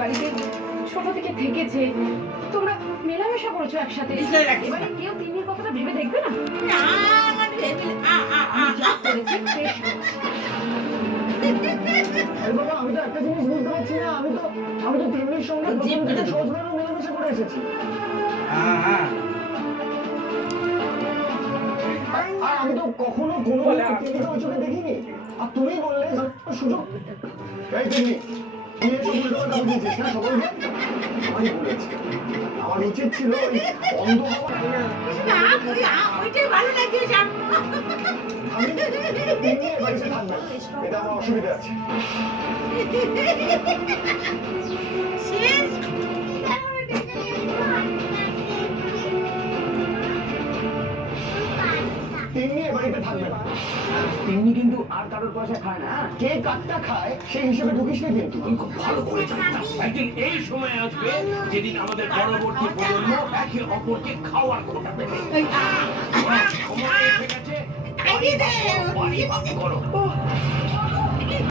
বাড়িতে ছোট থেকে থেকেছে, তোমরা মেলামেশা করেছো একসাথে, এবারে কেউ তিন্নির কথাটা ভেবে দেখবে না? বাবা আমি তো একটা জিনিস বুঝতে পারছি না, আমি তো তিন্নির সঙ্গে সহজভাবে মেলামেশা করে এসেছি। আর আমি তো কখনো কোনো তিন্নিকে ওই চোখে দেখিনি। আর তুমি বললে সুযোগ এই তিন্নি তুই এসব উল্টোপাল্টা বুঝিয়েছিস না সকলকে। আমি বলেছি আমার উচিত ছিল ওই অন্ধ ওইটাই ভালো লাগিয়েছে। আমি তিন্নি বাড়িতে থাকবে, এটা আমার অসুবিধা আছে। শেষ তিন্নি এ বাড়িতে থাকবে না। তিন্নি কিন্তু আর কারোর পয়সা খায় না। কে কাটটা খায় সেই হিসেবে ঢুকিস না কিন্তু। আমি খুব ভালো করে জানতাম একদিন এই সময় আসবে যেদিন আমাদের পরবর্তী প্রজন্ম একে অপরকে খাওয়ার খোটা পেবে। সময় এসে গেছে, বাড়ি বন্ধ করো।